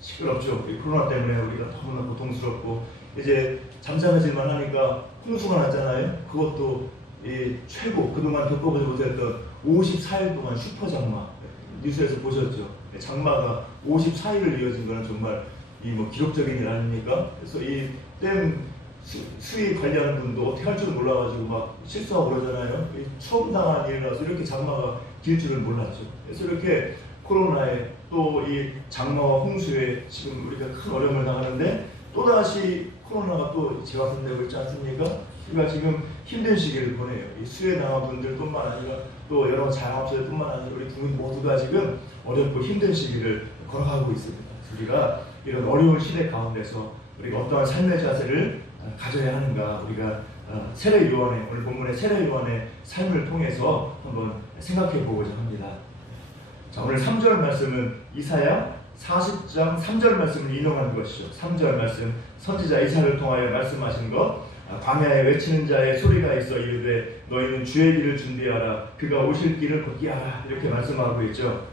시끄럽죠. 이 코로나 때문에 우리가 너무나 고통스럽고 이제 잠잠해질만 하니까 홍수가 났잖아요. 그것도 이 최고 그동안 겪어보지 못했던 54일 동안 슈퍼 장마 뉴스에서 보셨죠. 장마가 54일을 이어진 거는 정말 이 뭐 기록적인 일 아닙니까? 그래서 이 댐 수위 관리하는 분도 어떻게 할 줄을 몰라가지고 막 실수하고 그러잖아요. 처음 당한 일이라서 이렇게 장마가 길 줄을 몰랐죠. 그래서 이렇게 코로나에 또 이 장마와 홍수에 지금 우리가 큰 어려움을 당하는데 또다시 코로나가 또 재확산되고 있지 않습니까? 우리가 지금 힘든 시기를 보내요. 이 수해 당한 분들뿐만 아니라 또 여러 자영업자들뿐만 아니라 우리 국민 모두가 지금 어렵고 힘든 시기를 걸어가고 있습니다. 우리가 이런 어려운 시대 가운데서 우리가 어떠한 삶의 자세를 가져야 하는가, 우리가 세례 요한의 오늘 본문의 세례 요한의 삶을 통해서 한번 생각해 보고자 합니다. 자, 오늘 3절 말씀은 이사야 40장 3절 말씀을 인용한 것이죠. 3절 말씀 선지자 이사야를 통하여 말씀하신 것, 광야에 외치는 자의 소리가 있어 이르되 너희는 주의 길을 준비하라 그가 오실 길을 곧기하라 이렇게 말씀하고 있죠.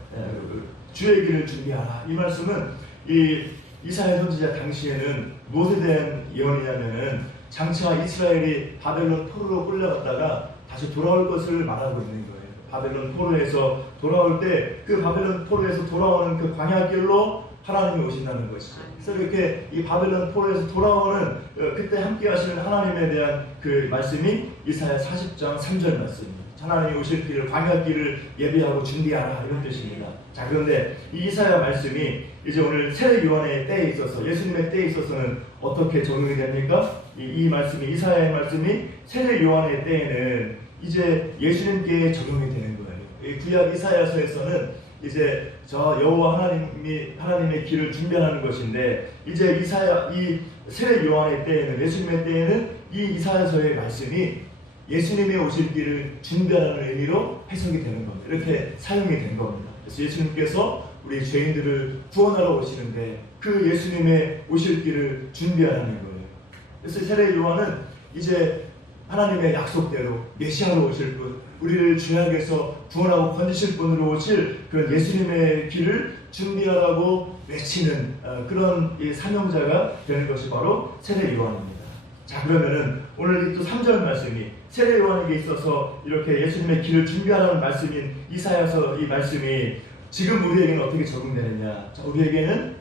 주의 길을 준비하라. 이 말씀은 이 이사야 선지자 당시에는 무엇에 대한 예언이냐면은 장차 이스라엘이 바벨론 포로로 끌려갔다가 다시 돌아올 것을 말하고 있는 거예요. 바벨론 포로에서 돌아올 때 그 바벨론 포로에서 돌아오는 그 광야길로 하나님이 오신다는 것이죠. 그래서 이렇게 이 바벨론 포로에서 돌아오는 그때 함께 하시는 하나님에 대한 그 말씀이 이사야 40장 3절 말씀입니다. 하나님이 오실 길을 광야길을 예비하고 준비하라 이런 뜻입니다. 자, 그런데 이 이사야 말씀이 이제 오늘 세례 요한의 때에 있어서 예수님의 때에 있어서는 어떻게 적용이 됩니까? 이 말씀이 이사야의 말씀이 세례 요한의 때에는 이제 예수님께 적용이 되는 거예요. 이 구약 이사야서에서는 이제 저 여호와 하나님의 길을 준비하는 것인데 이제 이 세례 요한의 때에는 예수님의 때에는 이 이사야서의 말씀이 예수님의 오실 길을 준비하는 의미로 해석이 되는 겁니다. 이렇게 사용이 된 겁니다. 그래서 예수님께서 우리 죄인들을 구원하러 오시는데 그 예수님의 오실 길을 준비하는 거예요. 그래서 세례 요한은 이제 하나님의 약속대로 메시아로 오실 분, 우리를 죄악에서 구원하고 건지실 분으로 오실 그런 예수님의 길을 준비하라고 외치는 그런 이 사명자가 되는 것이 바로 세례 요한입니다. 자, 그러면은 오늘 또 3절 말씀이 세례 요한에게 있어서 이렇게 예수님의 길을 준비하라는 말씀인 이사야서 이 말씀이 지금 우리에게는 어떻게 적용되느냐? 자, 우리에게는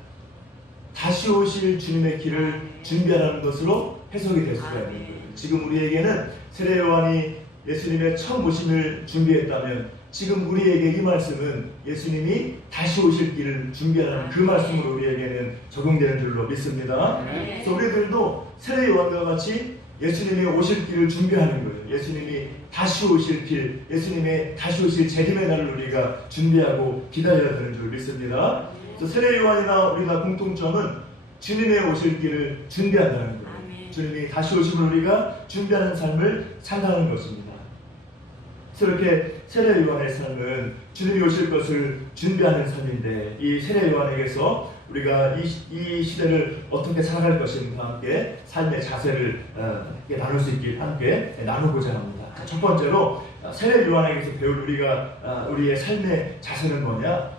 다시 오실 주님의 길을 준비하라는 것으로 해석이 될 수가 있는 거예요. 지금 우리에게는 세례 요한이 예수님의 처음 오심을 준비했다면 지금 우리에게 이 말씀은 예수님이 다시 오실 길을 준비하라는 그 말씀으로 우리에게는 적용되는 줄로 믿습니다. 그래서 우리들도 세례 요한과 같이 예수님이 오실 길을 준비하는 거예요. 예수님이 다시 오실 길, 예수님의 다시 오실 재림의 날을 우리가 준비하고 기다려야 되는 줄 믿습니다. 그래서 세례 요한이나 우리가 공통점은 주님의 오실 길을 준비한다는 거예요. 주님이 다시 오심을 우리가 준비하는 삶을 산다는 것입니다. 그래서 이렇게 세례 요한의 삶은 주님이 오실 것을 준비하는 삶인데 이 세례 요한에게서 우리가 이 시대를 어떻게 살아갈 것인가 함께 삶의 자세를 나눌 수 있길 함께 나누고자 합니다. 첫 번째로 세례 요한에게서 배울 우리의 삶의 자세는 뭐냐?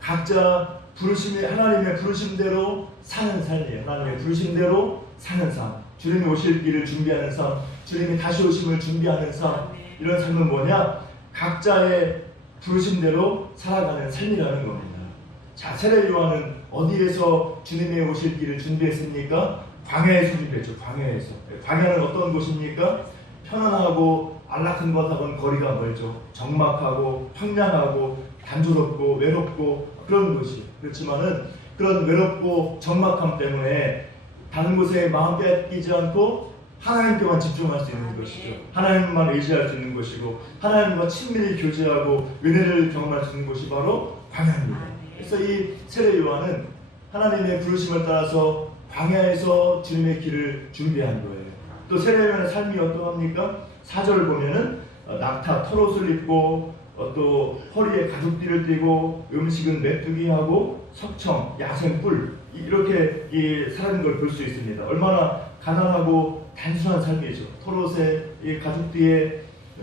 각자 하나님의 부르심대로 사는 삶이에요. 하나님의 부르심대로 사는 삶. 주님이 오실 길을 준비하는 삶, 주님이 다시 오심을 준비하는 삶, 이런 삶은 뭐냐? 각자의 부르심대로 살아가는 삶이라는 겁니다. 자, 세례 요한은 어디에서 주님의 오실 길을 준비했습니까? 광야에서 준비했죠. 광야에서. 광야는 어떤 곳입니까? 편안하고 안락한 것하고는 거리가 멀죠. 적막하고 황량하고 단조롭고 외롭고 그런 곳이. 그렇지만은 그런 외롭고 적막함 때문에 다른 곳에 마음 빼앗기지 않고 하나님께만 집중할 수 있는 것이죠. 하나님만 의지할 수 있는 것이고 하나님과 친밀히 교제하고 은혜를 경험할 수 있는 곳이 바로 광야입니다. 그래서 이 세례 요한은 하나님의 부르심을 따라서 광야에서 주님의 길을 준비한 거예요. 또 세례 요한의 삶이 어떠합니까? 4절을 보면은 낙타 털옷을 입고 또 허리에 가죽띠를 띠고 음식은 메뚜기하고 석청, 야생뿔 이렇게 살아가는 걸 볼 수 있습니다. 얼마나 가난하고 단순한 삶이죠. 털옷에 가죽띠에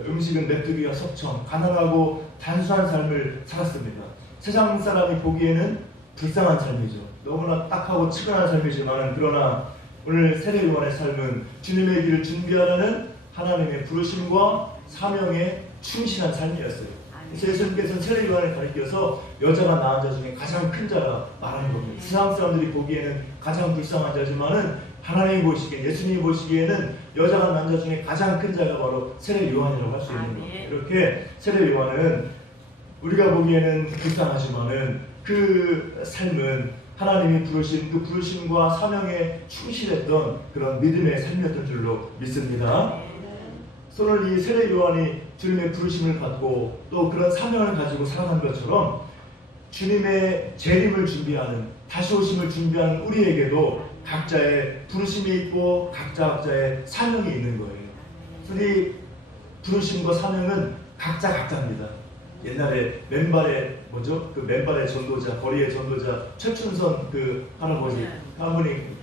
음식은 메뚜기와 석청, 가난하고 단순한 삶을 살았습니다. 세상 사람이 보기에는 불쌍한 삶이죠. 너무나 딱하고 측은한 삶이지만 그러나 오늘 세례요한의 삶은 주님의 길을 준비하라는 하나님의 부르심과 사명에 충실한 삶이었어요. 그래서 예수님께서는 세례요한을 가리켜서 여자가 낳은 자 중에 가장 큰 자가 말하는 겁니다. 세상 사람들이 보기에는 가장 불쌍한 자지만은 하나님이 보시기에, 예수님이 보시기에는 여자가 낳은 자 중에 가장 큰 자가 바로 세례요한이라고 할 수 있는 거예요. 이렇게 세례요한은 우리가 보기에는 불쌍하지만은 그 삶은 하나님이 부르신 그 부르심과 사명에 충실했던 그런 믿음의 삶이었던 줄로 믿습니다. 오늘 이 세례 요한이 주님의 부르심을 받고 또 그런 사명을 가지고 살아간 것처럼 주님의 재림을 준비하는, 다시 오심을 준비하는 우리에게도 각자의 부르심이 있고 각자의 사명이 있는 거예요. 우리 부르심과 사명은 각자입니다. 옛날에 맨발의 그 맨발의 전도자, 거리의 전도자 최춘선 그 할아버지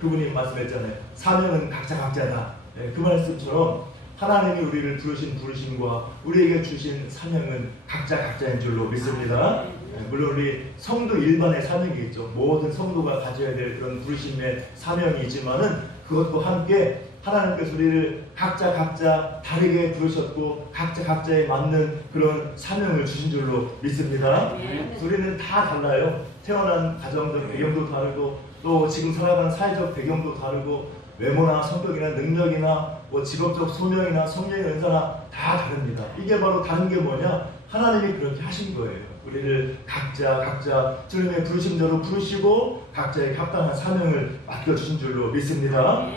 그분이 말씀했잖아요. 사명은 각자다. 네, 그 말씀처럼 하나님이 우리를 부르신 부르심과 우리에게 주신 사명은 각자인 줄로 믿습니다. 네, 물론 우리 성도 일반의 사명이 있죠. 모든 성도가 가져야 될 그런 부르심의 사명이 있지만은 그것과 함께 하나님께서 우리를 각자 다르게 부르셨고 각자에 맞는 그런 사명을 주신 줄로 믿습니다. 우리는 다 달라요. 태어난 가정적 배경도 다르고 또 지금 살아가는 사회적 배경도 다르고 외모나 성격이나 능력이나 뭐 직업적 소명이나 성령의 은사나 다 다릅니다. 이게 바로 다른 게 뭐냐? 하나님이 그렇게 하신 거예요. 우리를 각자 주님의 부르심대로 부르시고 각자의 합당한 사명을 맡겨주신 줄로 믿습니다.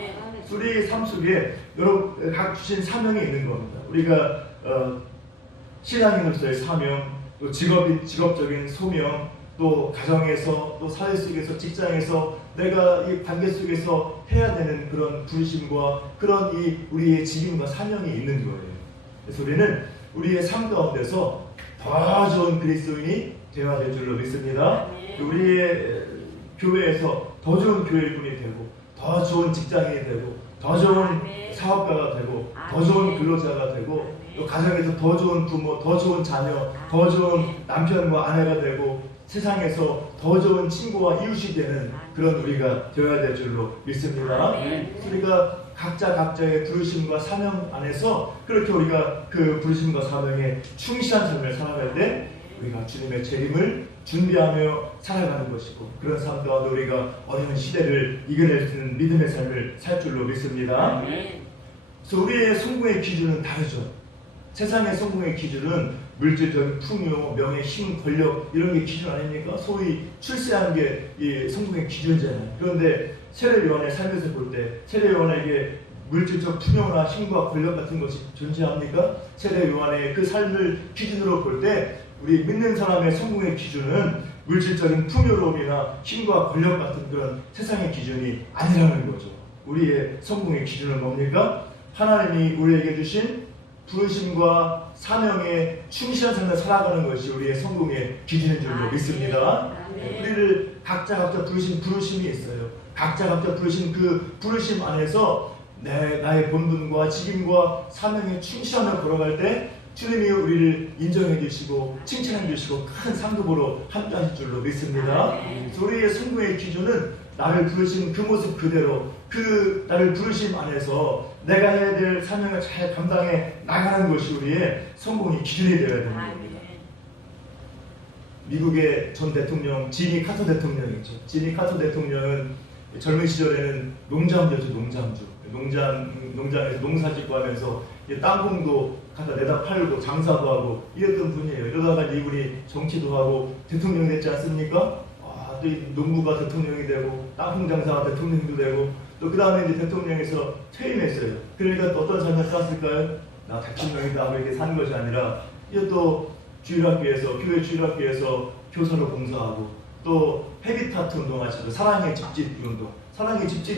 우리 삶 속에 여러분 각 주신 사명이 있는 겁니다. 우리가 신앙인으로서의 사명, 또 직업적인 소명, 또 가정에서, 또 사회 속에서, 직장에서 내가 이 관계 속에서 해야 되는 그런 부르심과 그런 우리의 직임과 사명이 있는 거예요. 그래서 우리는 우리의 삶 가운데서 더 좋은 그리스도인이 되어야 될 줄로 믿습니다. 우리의 교회에서 더 좋은 교회꾼이 되고 더 좋은 직장인이 되고 더 좋은 사업가가 되고 더 좋은 근로자가 되고 또 가정에서 더 좋은 부모, 더 좋은 자녀, 더 좋은 남편과 아내가 되고 세상에서 더 좋은 친구와 이웃이 되는 그런 우리가 되어야 될 줄로 믿습니다. 우리가 각자의 부르심과 사명 안에서 그렇게 우리가 그 부르심과 사명에 충실한 삶을 살아갈 때 우리가 주님의 재림을 준비하며 살아가는 것이고 그런 삶 가운데 우리가 어려운 시대를 이겨낼 수 있는 믿음의 삶을 살 줄로 믿습니다. 그래서 우리의 성공의 기준은 다르죠. 세상의 성공의 기준은 물질적인 풍요, 명예, 힘, 권력 이런 게 기준 아닙니까? 소위 출세하는 게 이 성공의 기준이잖아요. 그런데 세례 요한의 삶에서 볼 때 세례 요한에게 물질적 풍요나 힘과 권력 같은 것이 존재합니까? 세례 요한의 그 삶을 기준으로 볼 때 우리 믿는 사람의 성공의 기준은 물질적인 풍요로움이나 힘과 권력 같은 그런 세상의 기준이 아니라는 거죠. 우리의 성공의 기준은 뭡니까? 하나님이 우리에게 주신 부르심과 사명에 충실한 삶을 살아가는 것이 우리의 성공의 기준인 줄로 믿습니다. 우리를 각자 부르심이 있어요. 각자 부르신 그 부르심 안에서 나의 본분과 직임과 사명에 충실하며 걸어갈 때 주님이 우리를 인정해 주시고 칭찬해 주시고 큰 상급으로 함께 하실 줄로 믿습니다. 우리의 성공의 기준은 나를 부르신 그 모습 그대로 그 나를 부르심 안에서 내가 해야 될 사명을 잘 감당해 나가는 것이 우리의 성공의 기준이 되어야 되는 겁니다. 미국의 전 대통령 지미 카터 대통령이죠. 지미 카터 대통령은 젊은 시절에는 농장주였죠. 농장에서 농사짓고 하면서 땅콩도 갖다 내다 팔고 장사도 하고 이랬던 분이에요. 이러다가 이분이 정치도 하고 대통령이 됐지 않습니까? 또 농부가 대통령이 되고 땅콩 장사가 대통령도 되고 또 그 다음에 이제 대통령에서 퇴임했어요. 그러니까 또 어떤 삶을 살았을까요? 나 대통령이다 하고 이렇게 사는 것이 아니라 이제 또 교회 주일학교에서 교사로 봉사하고 또 헤비타트 운동하시고 사랑의 집짓기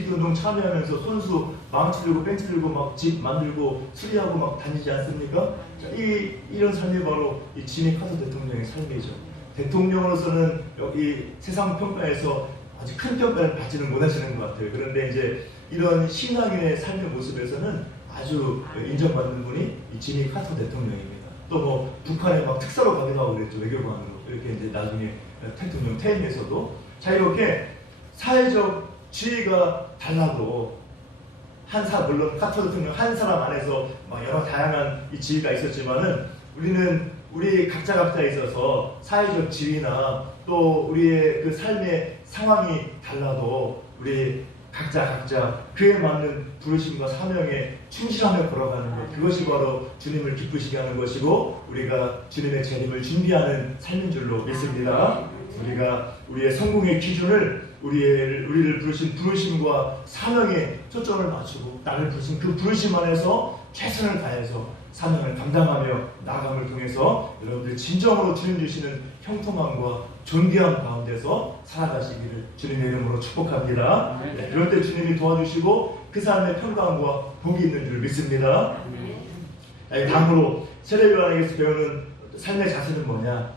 운동 참여하면서 손수 망치 들고 벤치 들고 막 집 만들고 수리하고 막 다니지 않습니까? 자, 이런 삶이 바로 이 지미 카터 대통령의 삶이죠. 대통령으로서는 여기 세상 평가에서 아주 큰 평가를 받지는 못하시는 것 같아요. 그런데 이제 이런 신앙인의 삶의 모습에서는 아주 인정받는 분이 이 지미 카터 대통령입니다. 또 뭐 북한에 막 특사로 가기도 하고 그랬죠. 외교관으로 이렇게 이제 나중에 대통령 퇴임에서도 자 이렇게 사회적 지위가 달라도 물론 카토 대통령 한 사람 안에서 여러 다양한 이 지위가 있었지만은 우리는 우리 각자에 있어서 사회적 지위나 또 우리의 그 삶의 상황이 달라도 우리 각자 그에 맞는 부르심과 사명에 충실하며 걸어가는 것, 그것이 바로 주님을 기쁘시게 하는 것이고 우리가 주님의 재림을 준비하는 삶인 줄로 믿습니다. 우리가 우리의 성공의 기준을 우리를 부르신 부르심과 사명에 초점을 맞추고 나를 부르신 그 부르심 안에서 최선을 다해서 사명을 감당하며 나아감을 통해서 여러분들 진정으로 주님 주시는 형통함과 존귀함 가운데서 살아가시기를 주님의 이름으로 축복합니다. 네, 그럴 때 주님이 도와주시고 그 삶의 평강과 복이 있는 줄 믿습니다. 다음으로 세례요한에게서 배우는 삶의 자세는 뭐냐?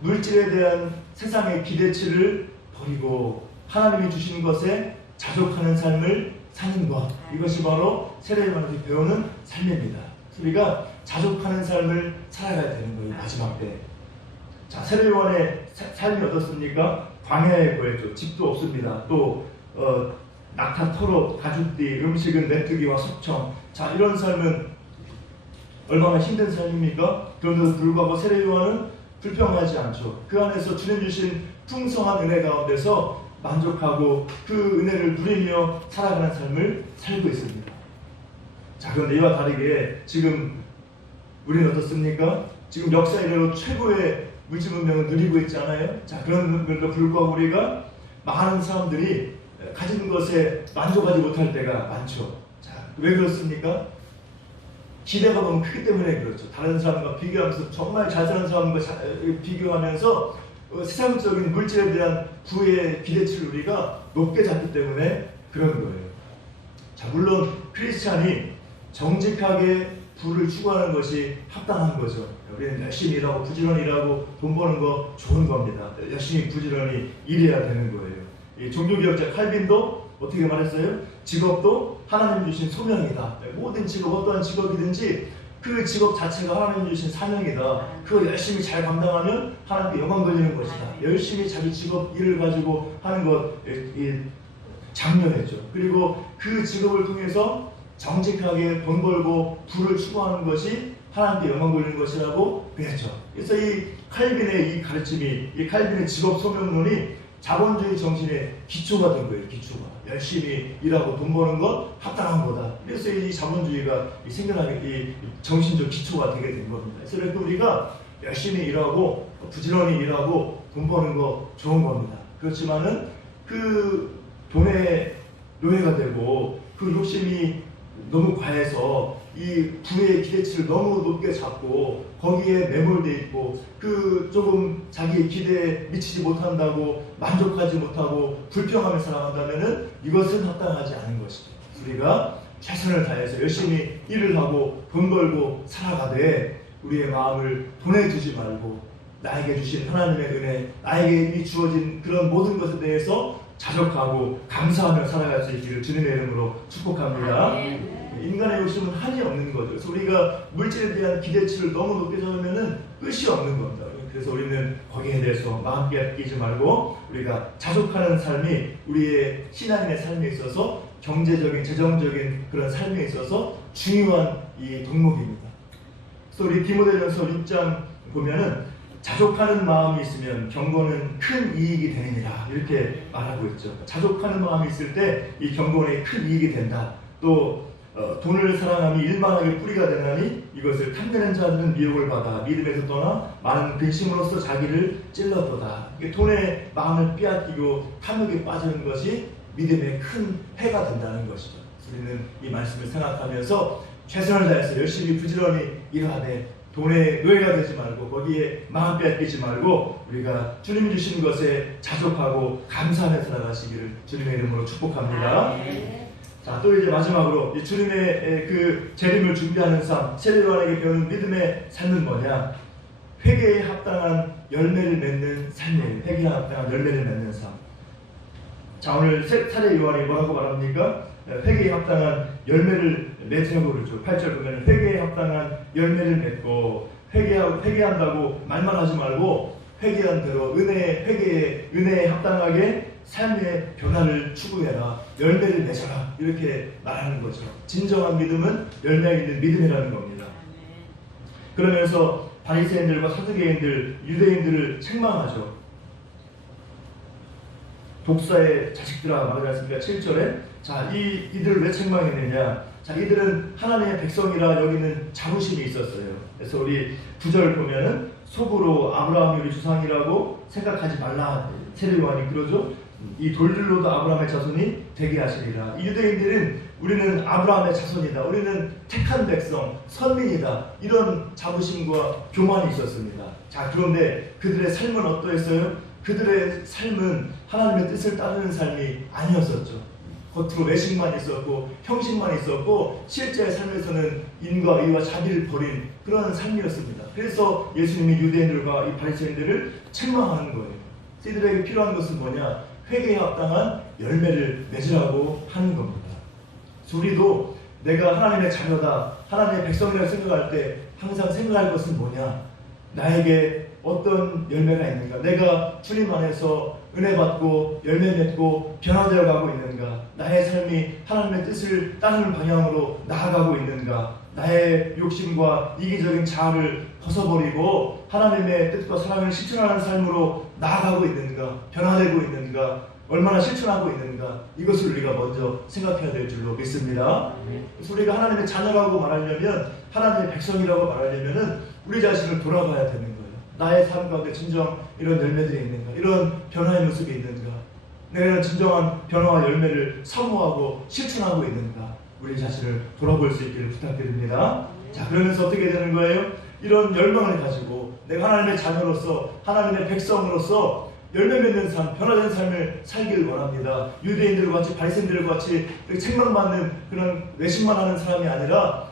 물질에 대한 세상의 기대치를 버리고 하나님이 주신 것에 자족하는 삶을 사는 것, 이것이 바로 세례요한에게 배우는 삶입니다. 우리가 자족하는 삶을 살아가야 되는 거예요. 마지막 때. 자, 세례요한의 삶이 어떻습니까? 광야에 거했죠. 집도 없습니다. 또 낙타 털옷, 가죽띠, 음식은 메뚜기와 석청. 자, 이런 삶은 얼마나 힘든 삶입니까? 그런데도 불구하고 세례요한은 불평하지 않죠. 그 안에서 주님 주신 풍성한 은혜 가운데서 만족하고 그 은혜를 누리며 살아가는 삶을 살고 있습니다. 자, 그런데 이와 다르게 지금 우리는 어떻습니까? 지금 역사 이래로 최고의 물질 문명을 누리고 있잖아요. 자, 그런데도 불구하고 우리가 많은 사람들이 가진 것에 만족하지 못할 때가 많죠. 자, 왜 그렇습니까? 기대가 너무 크기 때문에 그렇죠. 다른 사람과 비교하면서 정말 잘 사는 사람과 비교하면서 세상적인 물질에 대한 부의 기대치를 우리가 높게 잡기 때문에 그런 거예요. 자, 물론 크리스찬이 정직하게 부를 추구하는 것이 합당한 거죠. 우리는 열심히 일하고 부지런히 일하고 돈 버는 거 좋은 겁니다. 열심히 부지런히 일해야 되는 거예요. 이 종교개혁자 칼빈도 어떻게 말했어요? 직업도 하나님 주신 소명이다. 모든 직업, 어떠한 직업이든지 그 직업 자체가 하나님 주신 사명이다. 그거 열심히 잘 감당하면 하나님께 영광 돌리는 것이다. 열심히 자기 직업 일을 가지고 하는 것 장려했죠. 그리고 그 직업을 통해서 정직하게 돈 벌고 부를 추구하는 것이 하나님께 영광 돌리는 것이라고 그랬죠. 그래서 이 칼빈의 이 가르침이, 이 칼빈의 직업 소명론이 자본주의 정신의 기초가 된 거예요. 기초가. 열심히 일하고 돈 버는 것 합당한 거다. 그래서 이 자본주의가 생겨나게 이 정신적 기초가 되게 된 겁니다. 그래서 우리가 열심히 일하고 부지런히 일하고 돈 버는 거 좋은 겁니다. 그렇지만은 그 돈의 노예가 되고 그 욕심이 너무 과해서 이 부의 기대치를 너무 높게 잡고 거기에 매몰돼 있고 그 조금 자기의 기대에 미치지 못한다고 만족하지 못하고 불평하며 살아간다면은 이것은 합당하지 않은 것이죠. 우리가 최선을 다해서 열심히 일을 하고 돈 벌고 살아가되 우리의 마음을 돈에 두지 말고 나에게 주신 하나님의 은혜, 나에게 이미 주어진 그런 모든 것에 대해서 자족하고 감사하며 살아갈 수 있기를 주님의 이름으로 축복합니다. 인간의 욕심은 한이 없는 거죠. 그래서 우리가 물질에 대한 기대치를 너무 높게 잡으면 끝이 없는 겁니다. 그래서 우리는 거기에 대해서 마음 빼앗기지 말고 우리가 자족하는 삶이 우리의 신앙인의 삶에 있어서 경제적인, 재정적인 그런 삶에 있어서 중요한 이 덕목입니다. 그래서 우리 디모데전서 6장 보면은 자족하는 마음이 있으면 경건은 큰 이익이 되느니라 이렇게 말하고 있죠. 자족하는 마음이 있을 때 이 경건에 큰 이익이 된다. 또 돈을 사랑함이 일만하게 뿌리가 되나니 이것을 탐내는 자들은 미혹을 받아 믿음에서 떠나 많은 근심으로써 자기를 찔러도다. 돈의 마음을 빼앗기고 탐욕에 빠지는 것이 믿음에 큰 해가 된다는 것이죠. 우리는 이 말씀을 생각하면서 최선을 다해서 열심히 부지런히 일하되 돈의 노예가 되지 말고 거기에 마음 빼앗기지 말고 우리가 주님이 주신 것에 자족하고 감사하며 살아가시기를 주님의 이름으로 축복합니다. 자, 또 이제 마지막으로 이 주님의 그 재림을 준비하는 삶, 세례요한에게 배우는 믿음의 삶은 뭐냐? 회개에 합당한 열매를 맺는 삶이에요. 회개에 합당한 열매를 맺는 삶. 자, 오늘 세례요한이 뭐라고 말합니까? 회개에 합당한 열매를 맺으라고 그러죠. 8절 보면 회개에 합당한 열매를 맺고 회개한다고 말만 하지 말고 회개한 대로 은혜에 합당하게 삶의 변화를 추구해라. 열매를 맺어라. 이렇게 말하는 거죠. 진정한 믿음은 열매 있는 믿음이라는 겁니다. 그러면서 바리새인들과 사두개인들, 유대인들을 책망하죠. 독사의 자식들아 말하지 않습니까? 7절에 자, 이들을 왜 책망했느냐? 자, 이들은 하나님의 백성이라 여기는 자부심이 있었어요. 그래서 우리 9절 보면은 속으로 아브라함이 우리 조상이라고 생각하지 말라. 세례 요한이 그러죠. 이 돌들로도 아브라함의 자손이 되게 하시리라. 이 유대인들은 우리는 아브라함의 자손이다. 우리는 택한 백성, 선민이다. 이런 자부심과 교만이 있었습니다. 자, 그런데 그들의 삶은 어떠했어요? 그들의 삶은 하나님의 뜻을 따르는 삶이 아니었었죠. 겉으로 외식만 있었고 형식만 있었고 실제 삶에서는 인과 의와 자비를 버린 그런 삶이었습니다. 그래서 예수님이 유대인들과 이 바리새인들을 책망하는 거예요. 이들에게 필요한 것은 뭐냐? 회개에 합당한 열매를 맺으라고 하는 겁니다. 우리도 내가 하나님의 자녀다, 하나님의 백성이라고 생각할 때 항상 생각할 것은 뭐냐? 나에게 어떤 열매가 있는가? 내가 주님 안에서 은혜 받고 열매 맺고 변화되어 가고 있는가? 나의 삶이 하나님의 뜻을 따르는 방향으로 나아가고 있는가? 나의 욕심과 이기적인 자아를 벗어버리고 하나님의 뜻과 사랑을 실천하는 삶으로 나아가고 있는가? 변화되고 있는가? 얼마나 실천하고 있는가? 이것을 우리가 먼저 생각해야 될 줄로 믿습니다. 그래서 우리가 하나님의 자녀라고 말하려면, 하나님의 백성이라고 말하려면 우리 자신을 돌아봐야 되는 거예요. 나의 삶 가운데 진정 이런 열매들이 있는가? 이런 변화의 모습이 있는가? 내가 이런 진정한 변화와 열매를 사모하고 실천하고 있는가? 우리 자신을 돌아볼 수 있기를 부탁드립니다. 자, 그러면서 어떻게 되는 거예요? 이런 열망을 가지고 내가 하나님의 자녀로서, 하나님의 백성으로서 열매 맺는 삶, 변화된 삶을 살기를 원합니다. 유대인들과 같이, 바리새인들과 같이 책망받는 그런 외식만 하는 사람이 아니라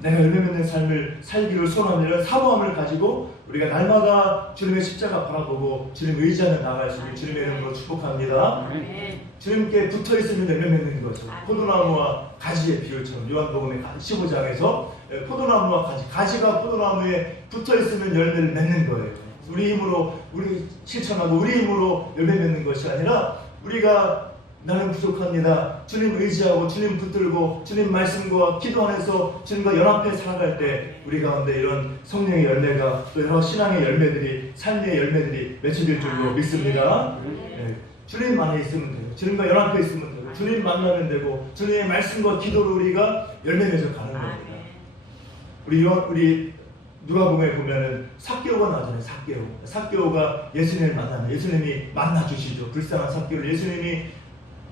내가 열매 맺는 삶을 살기를 소원하는 이런 사모함을 가지고 우리가 날마다 주님의 십자가 바라보고 주님 의지하며 나아갈 수 있는 주님의 이름으로 축복합니다. 주님께 붙어있으면 열매 맺는 거죠. 포도나무와 가지의 비유처럼 요한복음의 15장에서 포도나무와 가지가 포도나무에 붙어있으면 열매를 맺는 거예요. 우리 힘으로 우리 실천하고 우리 힘으로 열매 맺는 것이 아니라 우리가 나는 부족합니다. 주님 의지하고 주님 붙들고 주님 말씀과 기도 안에서 주님과 연합해 살아갈 때 우리 가운데 이런 성령의 열매가 또 여러 신앙의 열매들이, 삶의 열매들이 맺혀질 줄로 믿습니다. 네. 주님 안에 있으면 돼요. 주님과 연합해 있으면 되고 주님 만나면 되고 주님의 말씀과 기도로 우리가 열매 맺어 가는 겁니다. 우리 누가복음에 보면은 삭개오가 나잖아요. 삭개오가 예수님을 만나면 예수님이 만나 주시죠. 불쌍한 삭개오를 예수님이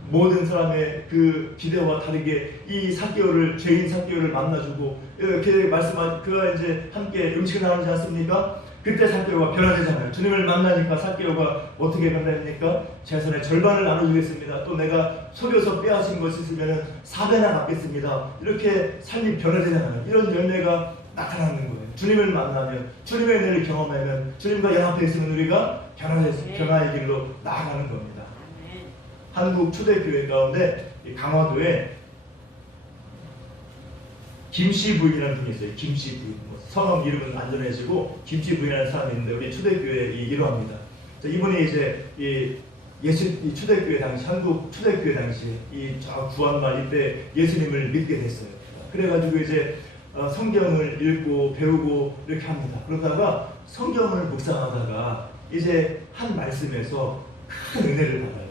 모든 사람의 그 기대와 다르게 이 삭개오를, 죄인 삭개오를 만나주고 이렇게 말씀한 그가 이제 함께 음식을 나누지 않습니까? 그때 삭개오가 변화되잖아요. 주님을 만나니까 삭개오가 어떻게 변화됩니까? 재산의 절반을 나눠주겠습니다. 또 내가 속여서 빼앗은 것이 있으면 4배나 갚겠습니다. 이렇게 삶이 변화되잖아요. 이런 열매가 나타나는 거예요. 주님을 만나면, 주님의 은혜를 경험하면, 주님과 연합해 있으면 우리가 변화의 길로 나아가는 겁니다. 한국 초대교회 가운데 강화도에 김씨 부인이라는 분이 있어요. 김씨 부인. 성함 이름은 안 전해지고 김씨 부인이라는 사람이 있는데 우리 초대교회의 일화입니다. 이분이 이제 이 초대교회 당시, 한국 초대교회 당시에 이 구한말 이때 예수님을 믿게 됐어요. 그래가지고 이제 성경을 읽고 배우고 이렇게 합니다. 그러다가 성경을 묵상하다가 이제 한 말씀에서 큰 은혜를 받아요.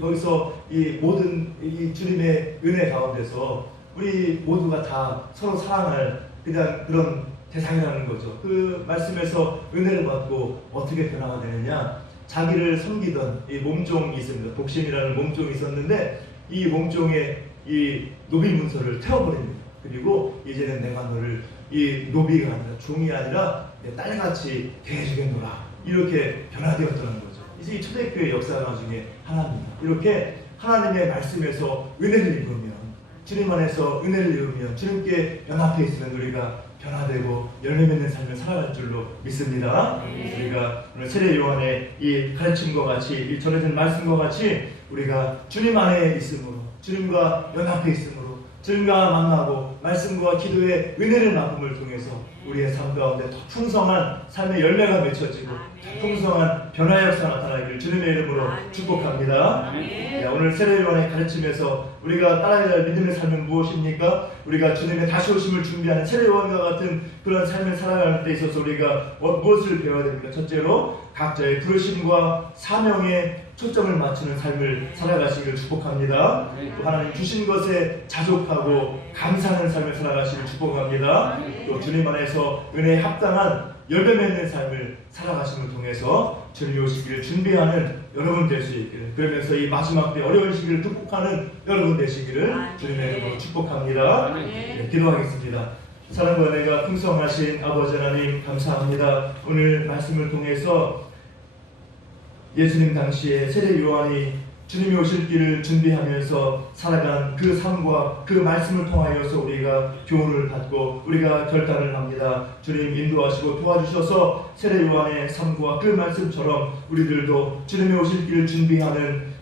거기서 이 모든 이 주님의 은혜 가운데서 우리 모두가 다 서로 사랑할 그냥 그런 대상이라는 거죠. 그 말씀에서 은혜를 받고 어떻게 변화가 되느냐? 자기를 섬기던 이 몸종이 있습니다. 독심이라는 몸종이 있었는데 이 몸종의 이 노비 문서를 태워버립니다. 그리고 이제는 내가 너를 이 노비가 아니라 종이 아니라 내 딸같이 대해주겠노라. 이렇게 변화되었다는 거죠. 이제 이 초대교회 역사 중에 하나입니다. 이렇게 하나님의 말씀에서 은혜를 입으면, 주님 안에서 은혜를 입으면, 주님께 연합해 있으면 우리가 변화되고 열매 맺는 삶을 살아갈 줄로 믿습니다. 우리가 오늘 세례 요한의 이 가르침과 같이, 이 전해진 말씀과 같이 우리가 주님 안에 있으므로, 주님과 연합해 있으므로, 주님과 만나고 말씀과 기도의 은혜를 나눔을 통해서 우리의 삶 가운데 더 풍성한 삶의 열매가 맺혀지고 더 풍성한 변화의 역사가 나타나기를 주님의 이름으로 축복합니다. 오늘 세례요한의 가르침에서 우리가 따라야 할 믿음의 삶은 무엇입니까? 우리가 주님의 다시 오심을 준비하는 세례요한과 같은 그런 삶을 살아가는 데 있어서 우리가 무엇을 배워야 됩니까? 첫째로 각자의 부르심과 사명에 초점을 맞추는 삶을 살아가시기를 축복합니다. 또 하나님 주신 것에 자족하고 감사하는 삶을 살아가시기를 축복합니다. 또 주님 안에서 은혜에 합당한 열매 맺는 삶을 살아가심을 통해서 주님이 오시기를 준비하는 여러분 될 수 있기를, 그러면서 이 마지막 때 어려운 시기를 극복하는 여러분 되시기를 주님의 이름으로 축복합니다. 기도하겠습니다. 사랑과 은혜가 풍성하신 아버지 하나님 감사합니다. 오늘 말씀을 통해서 예수님 당시에 세례 요한이 주님이 오실 길을 준비하면서 살아간 그 삶과 그 말씀을 통하여서 우리가 교훈을 받고 우리가 결단을 합니다. 주님 인도하시고 도와주셔서 세례 요한의 삶과 그 말씀처럼 우리들도 주님이 오실 길을 준비하는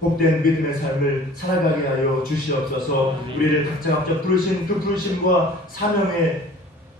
복된 믿음의 삶을 살아가게 하여 주시옵소서. 우리를 각자 부르신 그 부르심과 사명에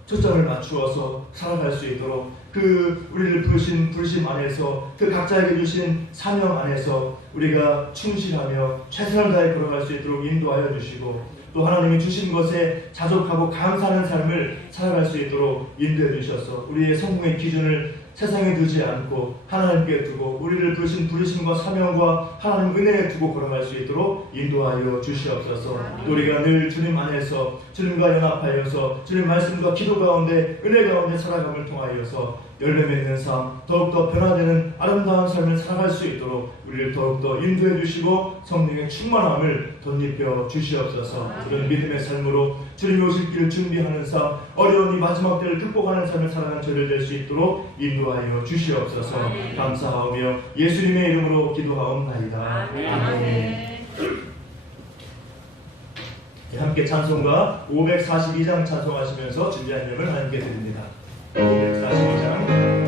초점을 맞추어서 살아갈 수 있도록 그 우리를 부르신 부르심 안에서 그 각자에게 주신 사명 안에서 우리가 충실하며 최선을 다해 걸어갈 수 있도록 인도하여 주시고, 또 하나님이 주신 것에 자족하고 감사하는 삶을 살아갈 수 있도록 인도해 주셔서 우리의 성공의 기준을 세상에 두지 않고 하나님께 두고 우리를 부르신 부르심과 사명과 하나님 은혜에 두고 걸어갈 수 있도록 인도하여 주시옵소서. 또 우리가 늘 주님 안에서 주님과 연합하여서 주님 말씀과 기도 가운데 은혜 가운데 살아감을 통하여서 열매 맺는 삶, 더욱더 변화되는 아름다운 삶을 살아갈 수 있도록 우리를 더욱더 인도해 주시고 성령의 충만함을 덧입혀 주시옵소서. 그런 믿음의 삶으로 주님이 오실 길을 준비하는 삶, 어려운 이 마지막 때를 극복하는 삶을 살아가는 저를 될 수 있도록 인도하여 주시옵소서. 감사하며 예수님의 이름으로 기도하옵나이다. 아멘. 함께 찬송가 542장 찬송하시면서 준비한 예물 하나님께 드립니다. 542장.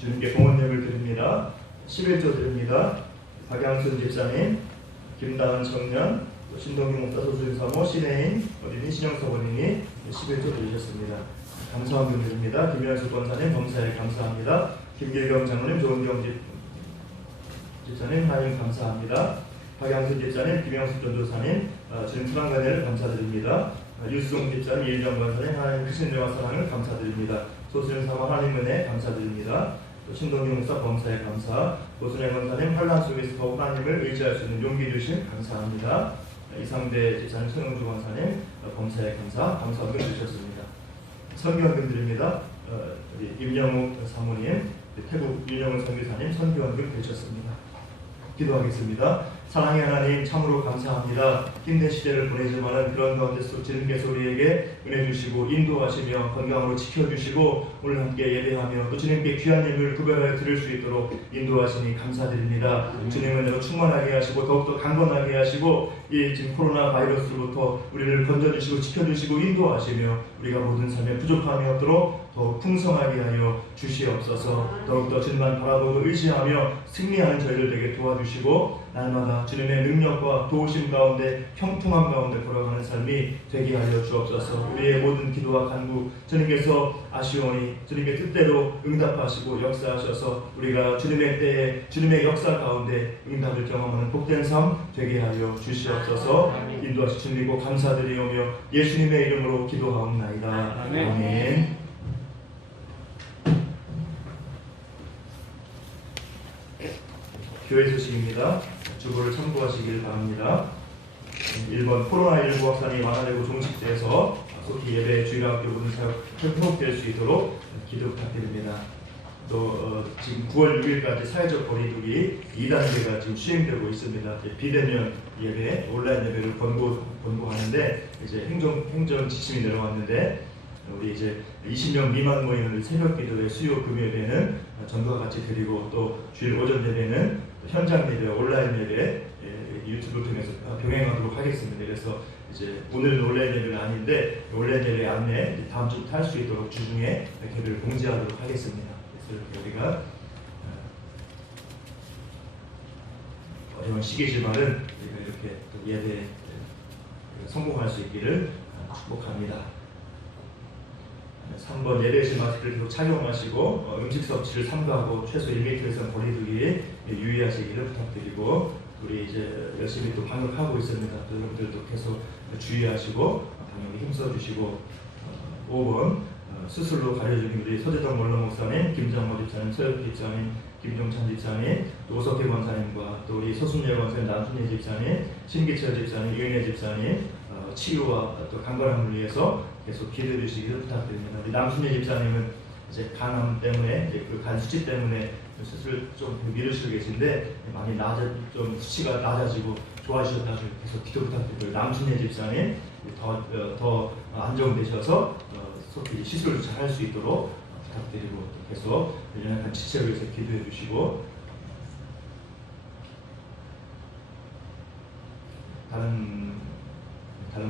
주님께 봉헌예물 드립니다. 11조 드립니다. 박양순 집사님, 김다은 청년, 신동규 목사, 소수인 사모, 신혜인 어린이, 신영석 어린이 11조 드리셨습니다. 감사한 분 드립니다. 김현수 권사님, 범사에 감사합니다. 김길경 장로님, 조은경 집사님, 하나님 감사합니다. 박양순 집사님, 김영숙 전도사님, 주님 수강관회를 감사드립니다. 유수종 집사님, 이일정 권사님, 하나님 크신 은혜와 사랑을 감사드립니다. 소수인 사모, 하나님 은혜 감사드립니다. 또 신동기 목사 범사에 감사, 노순혜 권사님 환란 속에서 더욱 하나님을 의지할 수 있는 용기 주신 감사합니다. 이상대 제자님 손영주 권사님 범사에 감사 언급 주셨습니다. 선교원금 드립니다. 우리 임영욱 사모님, 태국 윤영훈 선교사님 선교원금 되셨습니다. 기도하겠습니다. 사랑의 하나님 참으로 감사합니다. 힘든 시대를 보내지만은 그런 가운데서 주님께서 우리에게 은혜 주시고 인도하시며 건강으로 지켜주시고 오늘 함께 예배하며 또 주님께 귀한 예물을 구별하여 드릴 수 있도록 인도하시니 감사드립니다. 주님은 내로 충만하게 하시고 더욱더 강건하게 하시고 이 지금 코로나 바이러스로부터 우리를 건져주시고 지켜주시고 인도하시며 우리가 모든 삶에 부족함이 없도록 더욱 풍성하게 하여 주시옵소서. 더욱더 주님만 바라보고 의지하며 승리하는 저희들 되게 도와주시고 날마다 주님의 능력과 도우심 가운데 형통함 가운데 걸어가는 삶이 되게 하여 주옵소서. 우리의 모든 기도와 간구 주님께서 아시오니 주님의 뜻대로 응답하시고 역사하셔서 우리가 주님의 때에 주님의 역사 가운데 응답을 경험하는 복된 삶 되게 하여 주시옵소서. 인도하시 주님이고 감사드리오며 예수님의 이름으로 기도하옵나이다. 아멘. 교회 소식입니다. 주보를 참고하시길 바랍니다. 1번 코로나19 확산이 완화되고 종식돼서 속히 예배 주일학교 모든 사역 회복될 수 있도록 기도 부탁드립니다. 또 지금 9월 6일까지 사회적 거리두기 2단계가 지금 시행되고 있습니다. 비대면 예배, 온라인 예배를 권고하는데 이제 행정 지침이 내려왔는데 우리 이제 20명 미만 모이는 새벽 기도회 수요 금요일에는 전과 같이 드리고 또 주일 오전 예배는 현장 예배, 온라인 예배 유튜브를 통해서 병행하도록 하겠습니다. 그래서 이제 오늘은 온라인 예배가 아닌데 온라인 예배 안내 다음 주부터 할 수 있도록 주중에 예배를 공지하도록 하겠습니다. 그래서 우리가 어려운 시기지만은 우리가 이렇게 예배 성공할 수 있기를 축복합니다. 3번 예배실 마스크를 계속 착용하시고 음식 섭취를 삼가하고 최소 1m 이상 거리두기에 유의하시기를 부탁드리고 우리 이제 열심히 또 방역하고 있습니다. 여러분들도 계속 주의하시고 방역에 힘써주시고 5번 수술로 가려주는 우리 서재동 원로 목사님, 김정모 집사님, 서혁 집사님, 김종찬 집사님, 또 오석희 권사님과 또 우리 서순예 권사님, 남순예 집사님, 신기철 집사님, 이은혜 집사님 치유와 또 강건함을 위해서 계속 기도해 주시기를 부탁드립니다. 우리 남순예 집사님은 이제 간암 때문에 이제 그 간 수치 때문에 수술 좀 미루시고 계신데 많이 좀 수치가 낮아지고 좋아지셨다고 계속 기도 부탁드리고 남순예 집사님 더 안정되셔서 속히 시술을 잘 할 수 있도록 부탁드리고 계속 연약한 지체를 위해서 기도해 주시고 다른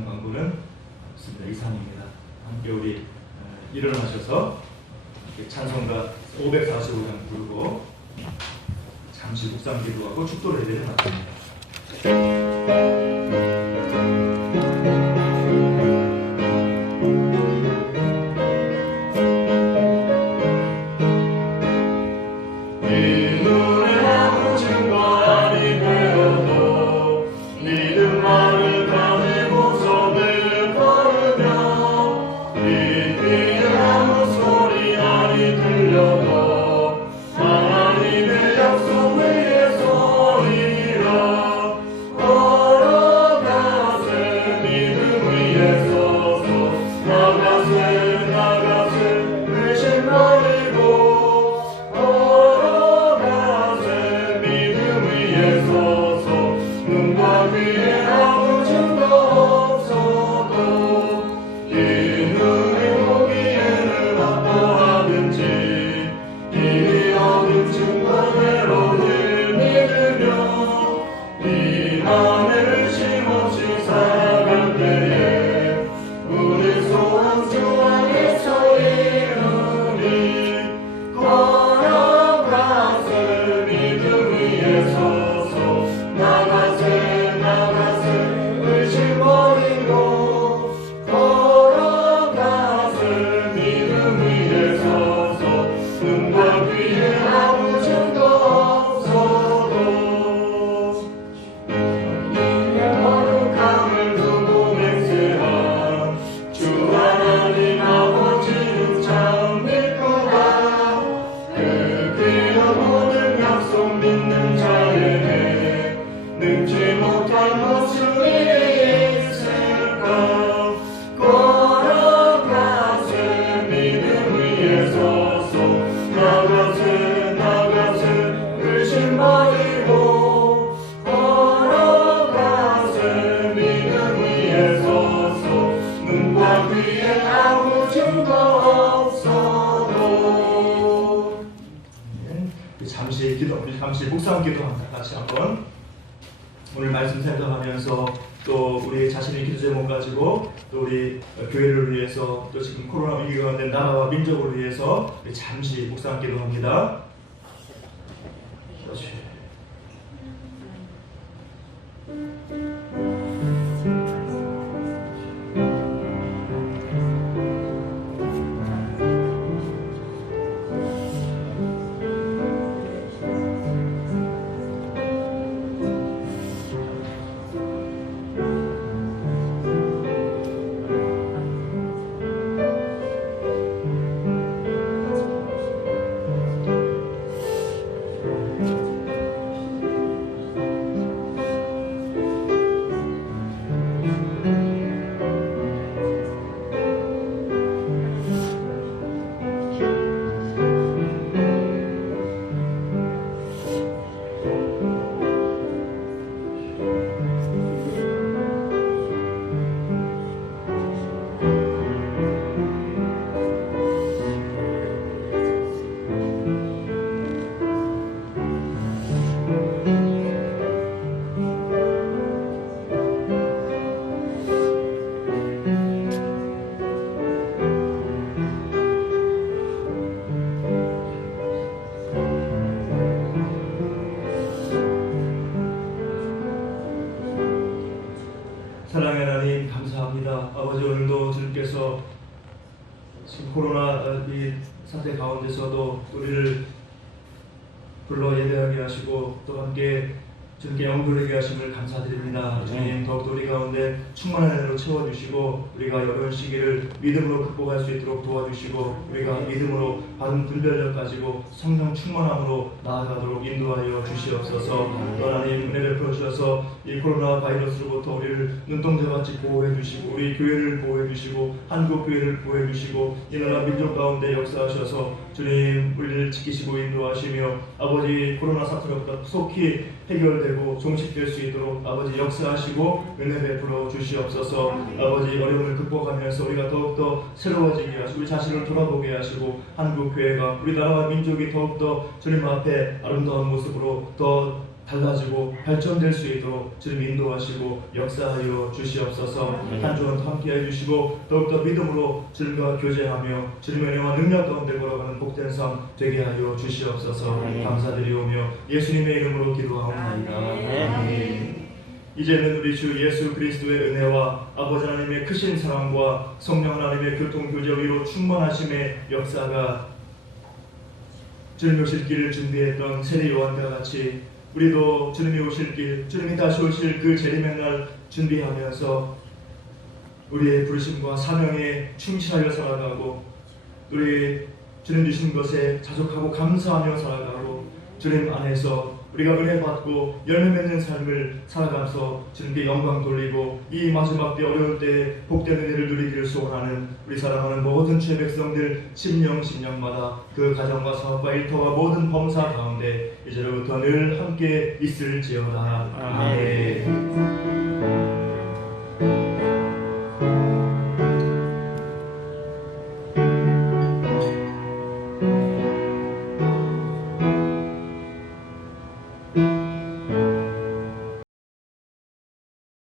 광고는 없습니다. 이상입니다. 함께 우리 일어나셔서 찬송가 545장 부르고 잠시 묵상 기도하고 축도를 예배를 마칩니다. 걸어가 잠시 묵상기도 같이 한번 오늘 말씀 생각하면서 또 우리 자신의 기도 제목 가지고 또 우리 교회를 위해서 또 지금 코로나 위기가 가운데 나라와 민족을 위해서 잠시 묵상기도 합니다. 사랑의 하나님 감사합니다. 아버지, 오늘도 주님께서 지금 코로나 이 사태 가운데서도 우리를 불러 예배하게 하시고 또 함께 주님께 영부르게 하심을 감사드립니다. 주님, 더욱더 우리 가운데 충만한 은혜로 채워주시고 우리가 어려운 시기를 믿음으로 극복할 수 있도록 도와주시고 우리가 믿음으로 받은 분별력 가지고 성령 충만함으로 나아가도록 인도하여 주시옵소서. 하나님, 은혜 베풀어 주셔서 이 코로나 바이러스로부터 우리를 눈동자같이 보호해 주시고 우리 교회를 보호해 주시고 한국 교회를 보호해 주시고 이 나라 민족 가운데 역사하셔서 주님, 우리를 지키시고 인도하시며 아버지, 코로나 사태가 속히 해결되고 종식될 수 있도록 아버지 역사하시고 은혜 베풀어 주시옵소서. 아버지, 어려움을 극복하면서 우리가 더욱더 새로워지게 하시고 우리 자신을 돌아보게 하시고 한국 교회가 우리나라와 민족이 더욱더 주님 앞에 아름다운 모습으로 더 달라지고 발전될 수 있도록 주님 인도하시고 역사하여 주시옵소서. 한 주간 함께해 주시고 더욱더 믿음으로 주님과 교제하며 주님의 은혜와 능력 가운데 걸어가는 복된 삶 되게 하여 주시옵소서. 감사드리오며 예수님의 이름으로 기도하옵나이다. 아멘. 이제는 우리 주 예수 그리스도의 은혜와 아버지 하나님의 크신 사랑과 성령 하나님의 교통교제 위로 충만하심의 역사가 주님이 오실 길을 준비했던 세례 요한과 같이 우리도 주님이 오실 길, 주님이 다시 오실 그 재림의 날 준비하면서 우리의 부르심과 사명에 충실하여 살아가고 우리 주님 주신 것에 자족하고 감사하며 살아가고 주님 안에서 우리가 은혜 받고 열매 맺는 삶을 살아가면서 주님께 영광 돌리고 이 마지막 때 어려울 때 복된 은혜를 누리기를 소원하는 우리 사랑하는 모든 주의 백성들 심령마다 그 가정과 사업과 일터와 모든 범사 가운데 이제로부터 늘 함께 있을지어다. 아멘.